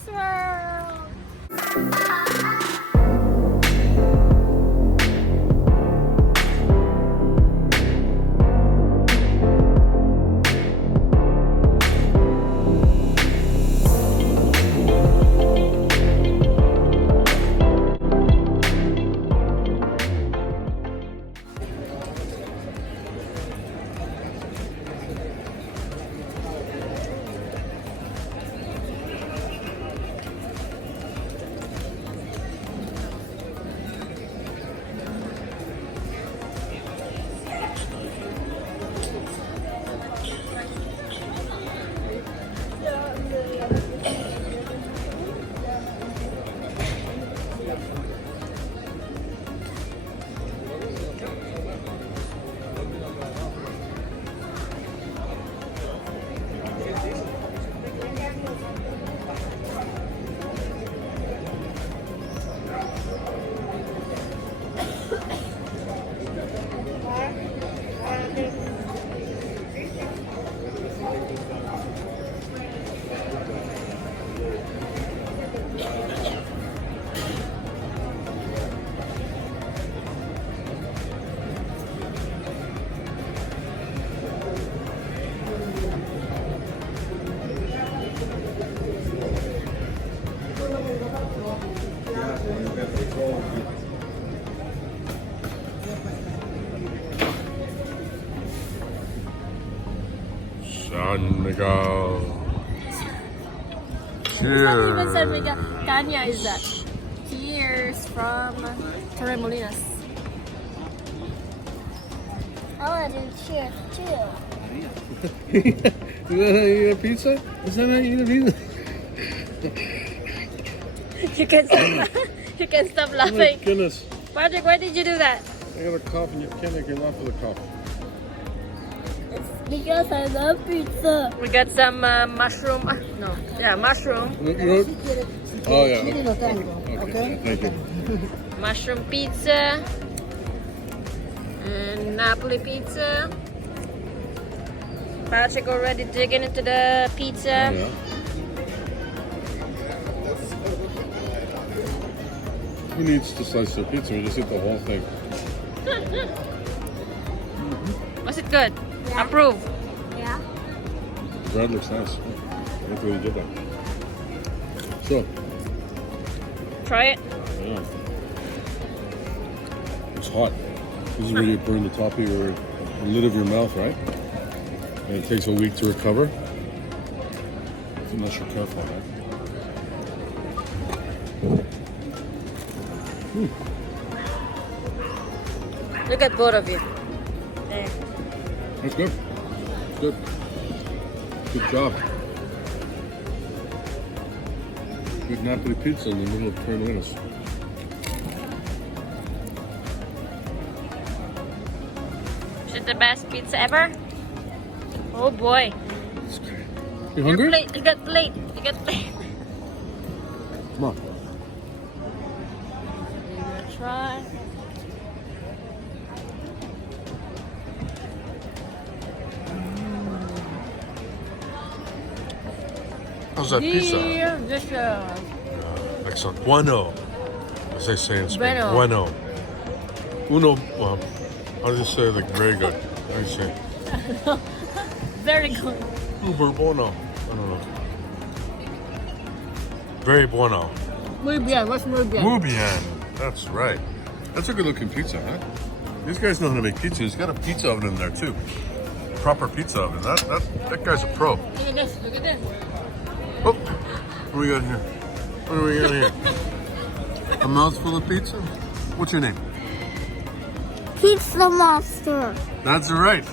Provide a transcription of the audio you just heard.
Wayne's World. San Miguel. It's not even San Cheers. Miguel. Kanya is that. Cheers from Torremolinos. I want to cheers too. Is that how you eat a pizza? Is that how you eat a pizza? You can stop. You can stop Oh my laughing. goodness. Patrick, why did you do that? I got a cough and you can't make you laugh with a cough. Because I love pizza. We got some mushroom. No, yeah, mushroom. You know what? Oh yeah. Okay. Thank you. Mushroom pizza. And Napoli pizza. Patrick already digging into the pizza. Oh, yeah. Who needs to slice their pizza? We just eat the whole thing. Was it good? Yeah. Approve. Yeah. The bread looks nice. I like the way you did that. So, Try it. yeah. It's hot. This is where you burn the top of your the lid of your mouth, right? And it takes a week to recover. Unless you're careful, right? Look at both of you. There. That's good. Good. Good job. Good Napoli pizza in the middle of Torremolinos. Is it the best pizza ever? Oh boy. It's great. You hungry? Plate. You got plate. You got plate. Come on. Try. How's that pizza? Delicious. Excellent. Bueno. As they say in Spain. Bueno. Uno. How do you say like very good? How do you say? Very good. Uber bueno. I don't know. Very bueno. Muy bien. What's muy bien? Muy bien. That's right. That's a good looking pizza, huh? These guys know how to make pizza. He's got a pizza oven in there too. Proper pizza oven. That guy's a pro. Look at this. Look at this. Oh, what do we got here? What do we got here? A mouthful of pizza? What's your name? Pizza monster. That's right.